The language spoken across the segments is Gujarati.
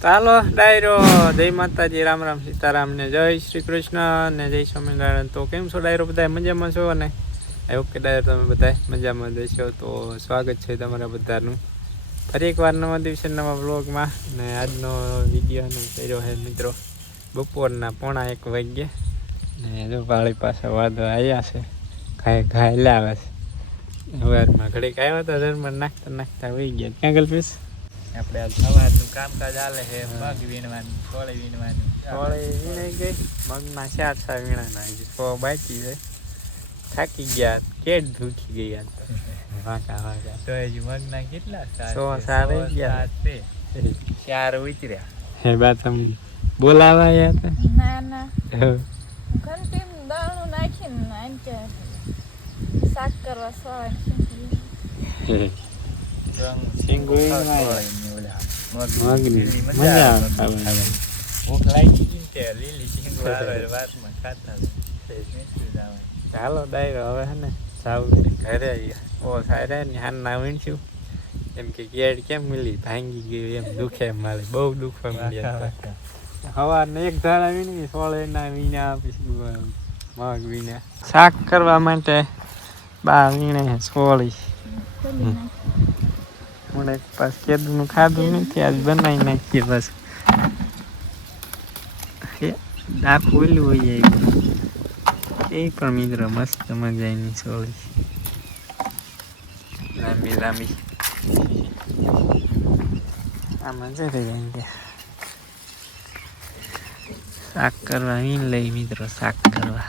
ચાલો, ડાયરો. જય માતાજી, રામ રામ, સીતારામ ને જય શ્રી કૃષ્ણ ને જય સ્વામિનારાયણ. તો કેમ છો ડાયરો બધા મજામાં છો? ને ઓકે ડાયરો તમે બધા મજામાં જશો તો સ્વાગત છે તમારા બધાનું ફરી એકવાર નવા દિવસે નવા બ્લોગમાં ને આજનો વિડીયોનો કર્યો છે મિત્રો, બપોરના પોણા એક વાગ્યે. ને જો પાળી પાસે વાદો આવ્યા છે ઘાય ઘાય આવે છે. સવારમાં ઘડીક આવ્યા હતા ધર્મ નાખતા નાખતા વહી ગયા. ક્યાં ગલ્પીશ આપણે સવારનું કામકાજ હાલે છે મગ વીણવાનું કોળી વીણવાનું. કોળી વીણાઈ ગઈ મગના ચાર છ વીણાના હજી સો બાકી છે. થાકી ગયા કેટ દુખી ગઈ યાર તો. વાંકા વાંકા. તો હજી મગના કેટલા સો છે? સાત સો રહી ગયા. ચાર ઉતર્યા. હે બા તમે બોલાવા યાર ના ના. ઘંટી દાણું નાખીને કે શાક કરવા સવારે. ગઈ. ચાલો ડાયરો હવે હે ને છે ઘરે ઓ સારા ને હાન ના વીણશું એમ કે ગેડ કેમ મિલી ભાંગી ગયું એમ દુખે મારે બહુ દુખવા મળ્યા. સવારને એક ધારા વીણવી સોળે ના વીણા પછી મગ વીણા શાક કરવા માટે બા વીણે સોળી મને પાસ કેદુનું ખાધું નથી આજ બનાવી નાખીએ બસ આ ફૂલ હોય એ પણ. મિત્રો મસ્ત મજાની સોળી. લાંબી લાંબી. આ મજા થઈ જાય ત્યાં શાક કરવા લઈ મિત્રો, શાક કરવા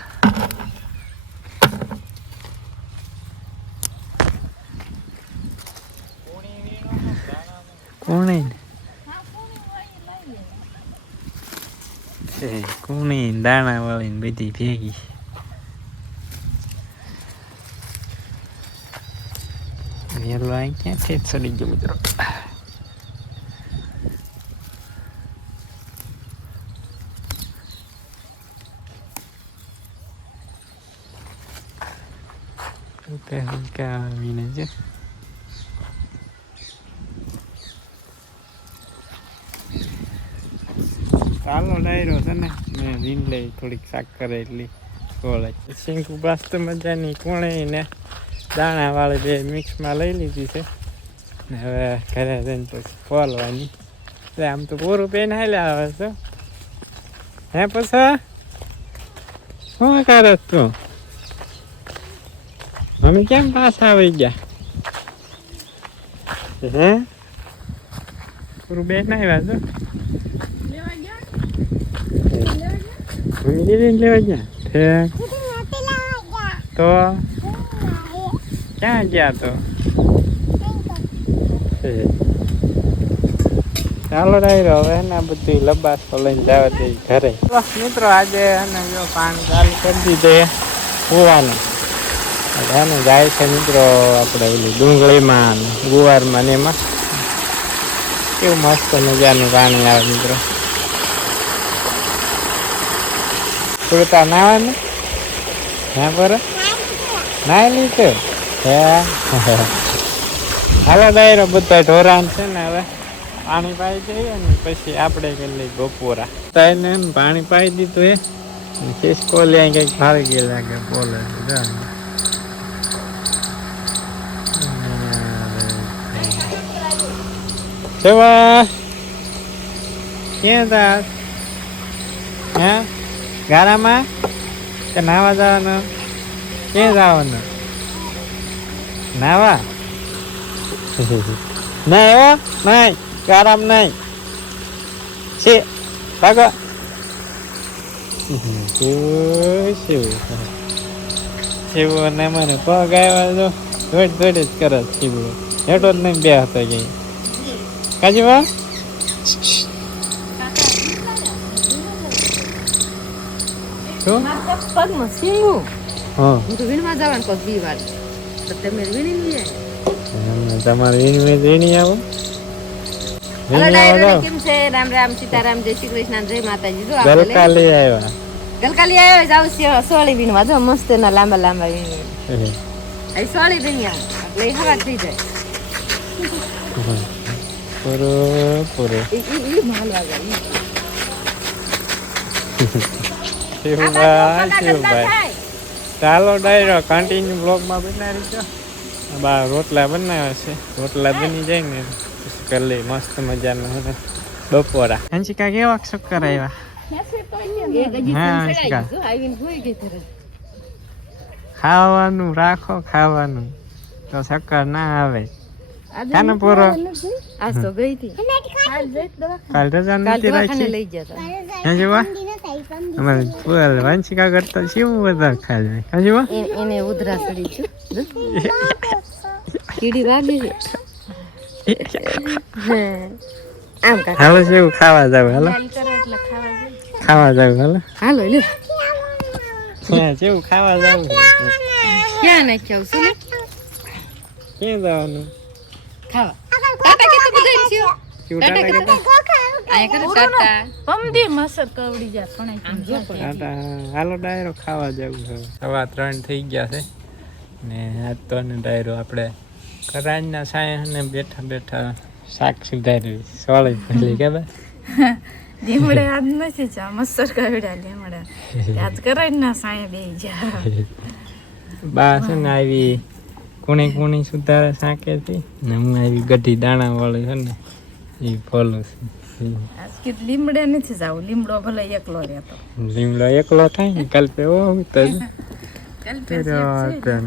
કોણે છે કોણે દાણા વાળી ને બધી ભેગી વેલો અહીં ક્યાંથી ચડી ગયો મિત્રો હલકા હલકા આવીને છે ચાલો ડાયરો છે ને મેં રીન લઈ થોડીક સાકર કરે એટલી ગોળે શીંકુ મસ્ત મજાની કોણે ને દાણાવાળી બે મિક્સમાં લઈ લીધી છે. ને હવે ઘરે જઈને પછી ફોલવાની એટલે આમ તો પૂરું પેન હાલે આવે છે. હે પછી? શું કરે તું મમ્મી કેમ પાછા આવી ગયા? હે? પૂરું બેન આવ્યા છો લેવા ગયા મમ્મી દીદીને લેવા ગયા ઠેક તો ક્યાં ગયા તો છે. ચાલો ડાયરો હવે ને આ બધી લબાસો લઈને જવા દે ઘરે મિત્રો આજે અને જો પાણી ચાલુ કરી દીધે કૂવાનું એટલે ને જાય છે મિત્રો આપણે ઓલી ડુંગળીમાં ને ગુવારમાં ને એમાં કેવું મસ્ત મજાનું પાણી આવે મિત્રો પૂરતા નાવાનું? હા પર? નાય લીધું? હે? હવે દાયરો બધા ઢોરાન છે ને હવે પાણી પાઈ દઈએ ને પછી આપણે કરી લઈ બપોરા. તાઈને એમ પાણી પાઈ દીધું એ ખિસકો લે કંઈક ભાવી ગયેલા લાગે બોલે. સેવા ક્યાં તા? હે? ગારામાં કે નાવા જવાનું? ક્યાં જવાનું? નાવા? નહીં હો, નહીં, ગારામ નહીં. છે ભાગો. શિવો ને મને પગ આવ્યા જો. દોડ જ કરે શિવ. હેઠો જ નહીં બે હતા કઈ કાજી શું પગમાં હા. હું તો વીણમાં જવાનું કહું બી વાર તો તમે વીણી લઈએ તમારે વીણી વીણી વીણી આવો કેમ છે? રામ રામ સીતારામ જય શ્રી કૃષ્ણ જય માતાજી. જો ગલકા લઈ આવ્યા. આવ્યો જાવ છે સોળી વીણવા. જો મસ્ત એના લાંબા લાંબા વીણી. અહીં સોળી વીણ્યા. એટલે એ હવા થઈ જાય. પૂરો પૂરો. શિવભાઈ શિવભાઈ ચાલો ડાયરો કન્ટિન્યુ બ્લોગમાં બનાવી છો બા રોટલા બનાવ્યા છે. રોટલા બની જાય ને પછી કરી લઈ મસ્ત મજાનું બપોરા. હંસિકા કેવા ચક્કર આવ્યા ખાવાનું રાખો ખાવાનું. તો શક્કર ના આવે. કાનો પૂરો? તો ગઈ કાલ રજા નથી રાખી? હે જોવા? અમારે પુઅલ વંશિકા કરતા વધારે ખાય ખાલી જોવા એને ઉધરા ચડી છું કીડી વાગી છે. હાલો શિવ ખાવા જાવ હાલો. ખાવા જાવ. હાલો. હાલો લે હા શિવ ખાવા જાવ. ક્યાં નાખ્યા છું ને ક્યાં જવાનું? ખાવા. ટાટા કે તો બધા છે ટાટા કે ટાટા પમદી મસર કવડી જાય પણ આમ જો પણ. ટાટા હાલો ડાયરો ખાવા જવું સવા ત્રણ થઈ ગયા છે. ને આજ તો ડાયરો આપણે કરાજના સાયા ને બેઠા બેઠા શાક સુધારી સોળી પેલી કે ભાઈ? લીમડે આજ નથી જા મસર કવડા લીમડા. આજ કરે સાય બે જા. બા છે ને આવી કુણી કુણી સુધારે સાકેથી ને હું આવી ગઢી દાણા વાળી છે ને એ ફોલું છું. કે લીમડે નથી જાવ લીમડો ભલે એકલો રહેતો. લીમડો એકલો થાય ને. કાલ તો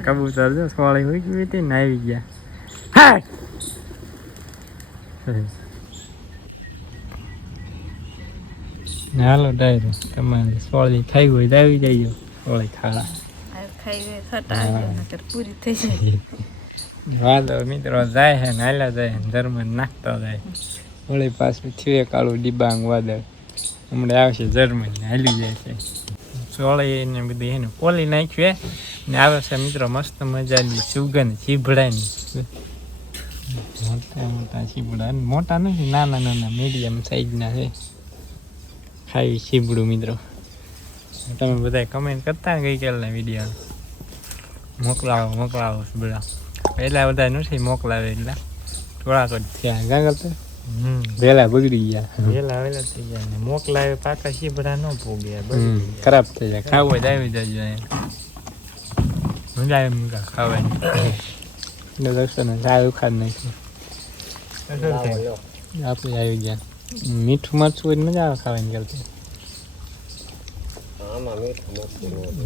કબૂતર જો સોળી હોય ગઈ હતી ને આવી ગયા. હા. હાલો ડાયરો તમારે સોળી ખાઈ હોય તો આવી જજો સોળી આ ખાઈ થતા પૂરી થઈ જાય. વાદળ મિત્રો જાય હે નાલા જાય ને ધર્મ નાખતો જાય. વળી પાછું થયું કાળું ડિબાંગ વાદળ. હમણાં આવશે જર્મની હાલી જાય છે. ચોળીને બધી એને પોલી નાખ્યું. ને આવે છે મિત્રો મસ્ત મજાની સુગંધ, ચીભડાની. મોટા મોટા ચીબડા મોટા નથી, નાના નાના મીડિયમ સાઈઝના છે. ખાઈ ચીબડું મિત્રો. તમે બધા કમેન્ટ કરતા ગઈકાલના વીડિયો મોકલાવો મોકલાવો બધા. પહેલાં બધા નથી મોકલાવે એટલે. થોડાક જ થયા. ગાગલ તો હમ. વહેલા બગડી ગયા. વેલા વેલા થઈ ગયા ને મોકલાવે પાકા શીબડા ન બગડી ખરાબ થઈ જાય ખાવું હોય તો આવી જજો મજા આવે મુકા ખાવાની. ને દર્શન સારું ખાડ નાખ્યું આપણે આવી ગયા. મીઠું મરચું હોય મજા આવે ખાવાની કરતી.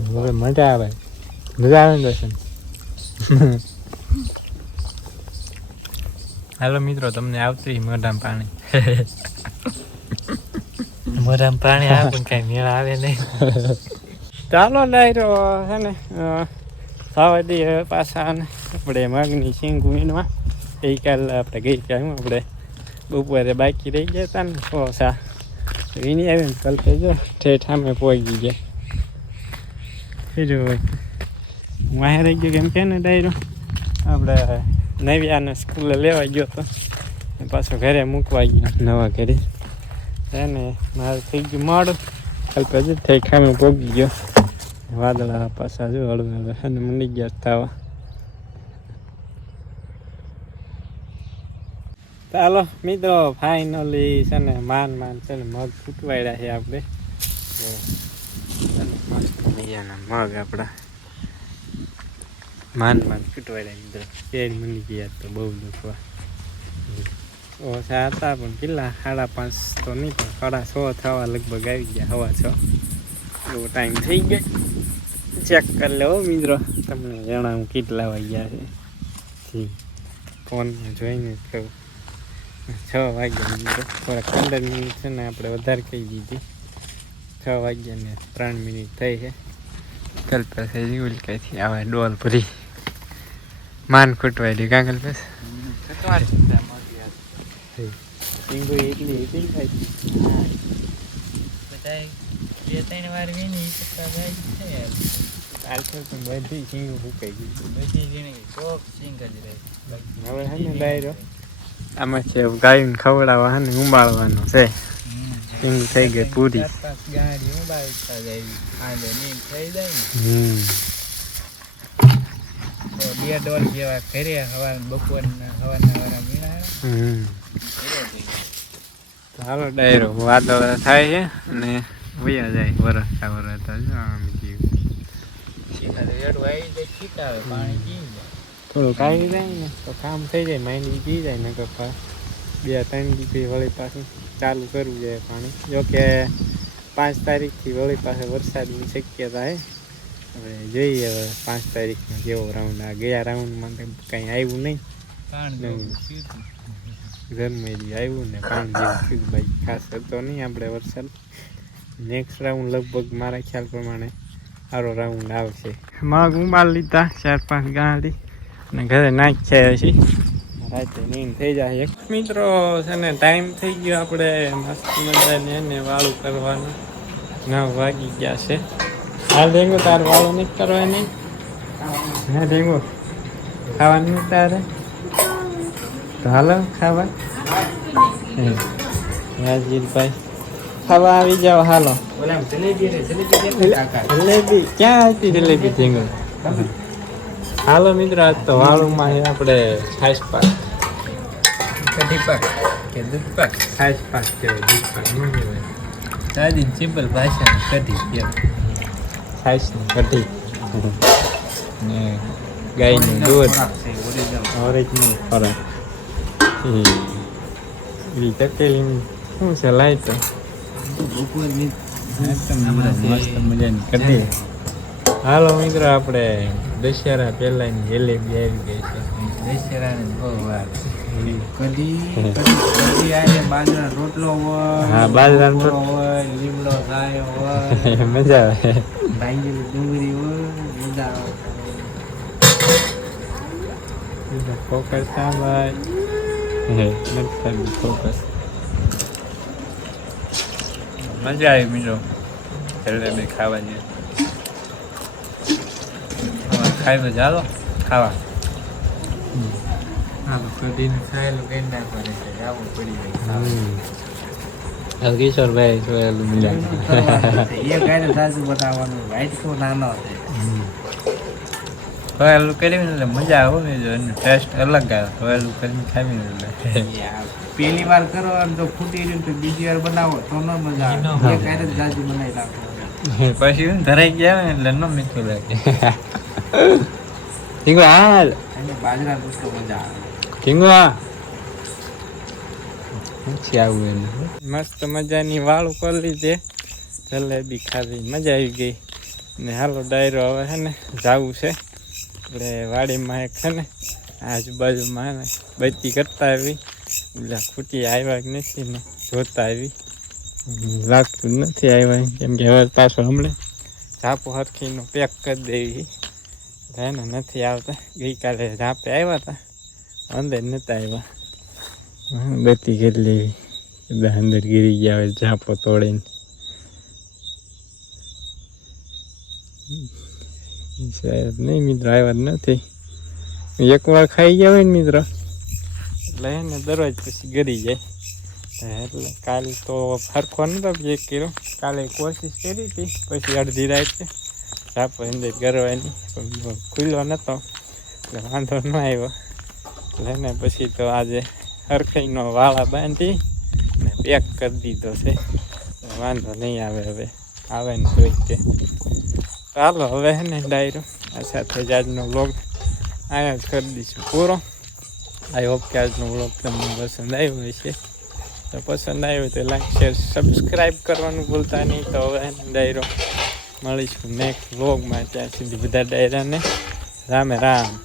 હવે મજા આવે. મજા આવે ને દર્શન? હાલો મિત્રો, તમને આવતી મોઢામાં પાણી. મોઢામાં પાણી આવે, પણ કઈ મેળ આવે નહીં. ચાલો ડાયરો છે ને દઈએ પાછા ને, આપણે મગની સિંગ વીણવા. ગઈકાલ આપણે ગઈકાલ હું, આપણે બપોરે બાકી રહી ગયા હતા ને સો સા વીણી આવી ને કલ્પે જો, ઠેઠ અમે પહોંચી ગયા. બીજું હું વાહે રહી ગયો કેમ કે ને, ડાયરો? આપણે નવ્યાને સ્કૂલે લેવા ગયો હતો પાછો ઘરે મૂકવા ગયો. નવા ઘરે. એને મારે થઈ ગયું મોડું કલ્પે પછી થઈ ખામે પહોંચી ગયો. વાદળા પાછા જો હળવે અને મંડી ગયા થાવા ચાલો મિત્રો ફાઇનલી છે ને માન માન છે ને મગ ફૂટવાડ્યા છે આપણે મસ્ત મજાના મગ આપણા માન માન ફૂટવાડ્યા મિત્રો. પેર મની ગયા તો બહુ દુખવા. ઓછા હતા પણ કેટલા? સાડા પાંચ તો નહીં, પણ સાડા છ થવા લગભગ આવી ગયા, હવા છ. એવો ટાઈમ થઈ ગયો. ચેક કરી લેવો મિત્રો. તમને જણાવું કેટલા વાગ્યા છે. ફોનમાં જોઈને જ કહું. છ વાગ્યા મિત્રો. થોડાક પંદર મિનિટ છે ને આપણે વધારે કહી દીધી. છ વાગ્યા ને ત્રણ મિનિટ થઈ છે. ચાલ પાસે જીવલ કઈથી આવે ડોલ ભરી. માન ખૂટવાયેલી. કાંગલ પાસે સિંગુ એટલી એટલી થાય બધાય બે ત્રણ વાર વીણી ઈ કરતા જાય છે યાર. તો બધી સિંગુ ફૂકાઈ ગઈ બધી વીણી ચોક સિંગ જ રહે ને ડાયરો આમાં છે ગાયને ખવડાવવા હે ને ઉંબાળવાનો છે. સિંગુ થઈ ગઈ પૂરી. ગાડી ઉડાડતા જાય. થઈ જાય તો બે ડોલ જેવા ઘરે હવા બપોરના હવાના વાળા હમ. હાલો ડાયરો વાદળ થાય છે અને વયા જાય વરસતા વરસતા જો આમ જીવ. રેડું આવી જાય પાણી ને તો કામ થઈ જાય માઇન્ડ પી જાય ને કપા બે ત્રણ દી વળી પાછું ચાલુ કરવું જોઈએ પાણી. જોકે પાંચ તારીખથી વળી પાસે વરસાદની શક્યતા છે. હવે જોઈએ હવે પાંચ તારીખમાં કેવો રાઉન્ડ આ ગયા રાઉન્ડમાં કંઈ આવ્યું નહીં. ગરમેલી આવ્યું ને પાણી જેવું થયું ભાઈ? ખાસ હતો નહીં આપણે વરસાદ. નેક્સ્ટ રાઉન્ડ લગભગ મારા ખ્યાલ પ્રમાણે સારો રાઉન્ડ આવશે. મગ ઉમાલ લીધા ચાર પાંચ ગાડી અને ઘરે નાખ્યા છે રાતે નીંદ થઈ જાય. એક મિત્રો છે ને ટાઈમ થઈ ગયો આપણે. મસ્ત મજાને એને વાળું કરવાનું. નવ વાગી ગયા છે. હાલ ડેંગુ તાર વાળું નહીં કરવાની? હે ડેંગુ? ખાવાનું તારે? તો હાલો ખાવા. હે. રાજીલભાઈ ખાવા આવી જાઓ હાલો. જલેબી ક્યાં હતી જલેબી ડેંગુ? હાલો મિત્ર આજ તો વાળુમાં આપણે ખાસ પાક. કઢી પાક કે દૂધ પાક ખાસ પાક કે દૂધ પાક સાદી સિમ્પલ ભાષા કઢી કેમ છાશની કઢી ને ગાયનું દૂધ ઓરિજિનલ ખોરાક. એ તકેલી શું છે લાઈટ? મસ્ત મજાની કઢી. હાલો મિત્રો આપણે દશેરા પહેલાની જલેબી આવી ગઈ છે. દશેરાને બહુ વાર કઢી આને રોટલો હોય હા, બાજરાનો રોટલો. હોય લીમડો સાયો હોય. મજા આવે. ભાંગેલી ડુંગળી મજા આવે ફોકસ થા ભાઈ ફોકસ મજા આવી મિત્રો જલેબી ખાવાની ખાઈ તો ચાલો ખાવા હા તો કઢીને ખાયેલું કઈ નાખવાનું છે આવું પડી જાય કિશોરભાઈ મિલા એ ગાયને સાસુ બતાવવાનું વાઈટ કો નાનો હવેલું કરીને એટલે મજા આવે જો એનો ટેસ્ટ અલગ આવે હવેલું કરીને ખાવી એટલે પહેલી વાર કરો અને જો ફૂટી રહ્યું તો બીજી વાર બનાવો તો ન મજા આવે એક ગાયને જાજુ બનાવી નાખો પછી હું ધરાઈ ગયા એટલે ન મીઠું લાગે ઠીંગો હાલ અને બાજરા મજા આવે આ પછી આવું એને. મસ્ત મજાની વાળું કરી લીધે. જલેબી ખાધી, મજા આવી ગઈ. ને હાલો ડાયરો હવે છે ને જાવું છે. એટલે વાડીમાં એક છે ને આજુબાજુમાં બત્તી કરતા આવી. એટલે ખૂટી આવ્યા કે નથી ને જોતા આવી. લાગતું નથી આવ્યા કેમ કે હવે પાછો હમણાં ઝાપો હરખીનો પેક કરી દેવી. એને નથી આવતા. ગઈકાલે ઝાપે આવ્યા હતા. અંદર નહોતા આવ્યા. બત્તી કરી લેવી બધા અંદર ગીરી ગયા હોય, ઝાપો તોડીને. શાયદ નહીં મિત્રો, આવ્યા જ નથી. એકવાર ખાઈ ગયા હોય ને મિત્રો? એટલે એને દરરોજ પછી ગરી જાય. એટલે કાલ તો ફરખો નતો એક કિલો કાલે કોશિશ કરી હતી, પછી અડધી રાત ઝાપો અંદર ગરવાની, પણ ખુલ્લો નહોતો એટલે વાંધો ન આવ્યો. એટલે પછી તો આજે હરખાઈનો વાળા બાંધી ને પેક કરી દીધો છે. વાંધો નહીં આવે હવે. આવે ને જોઈ તે ચાલો હવે હે ને ડાયરો, આ સાથે જ આજનો વ્લોગ અહીંયા જ કરી દઈશું પૂરો. આઈ હોપ કે આજનો વ્લોગ તમને પસંદ આવ્યો હશે. તો પસંદ આવ્યો તો લાઈક શેર સબસ્ક્રાઈબ કરવાનું ભૂલતા નહીં. તો હવે ને ડાયરો, મળીશું નેક્સ્ટ વ્લોગમાં ત્યાં સુધી બધા ડાયરાને રામે રામ.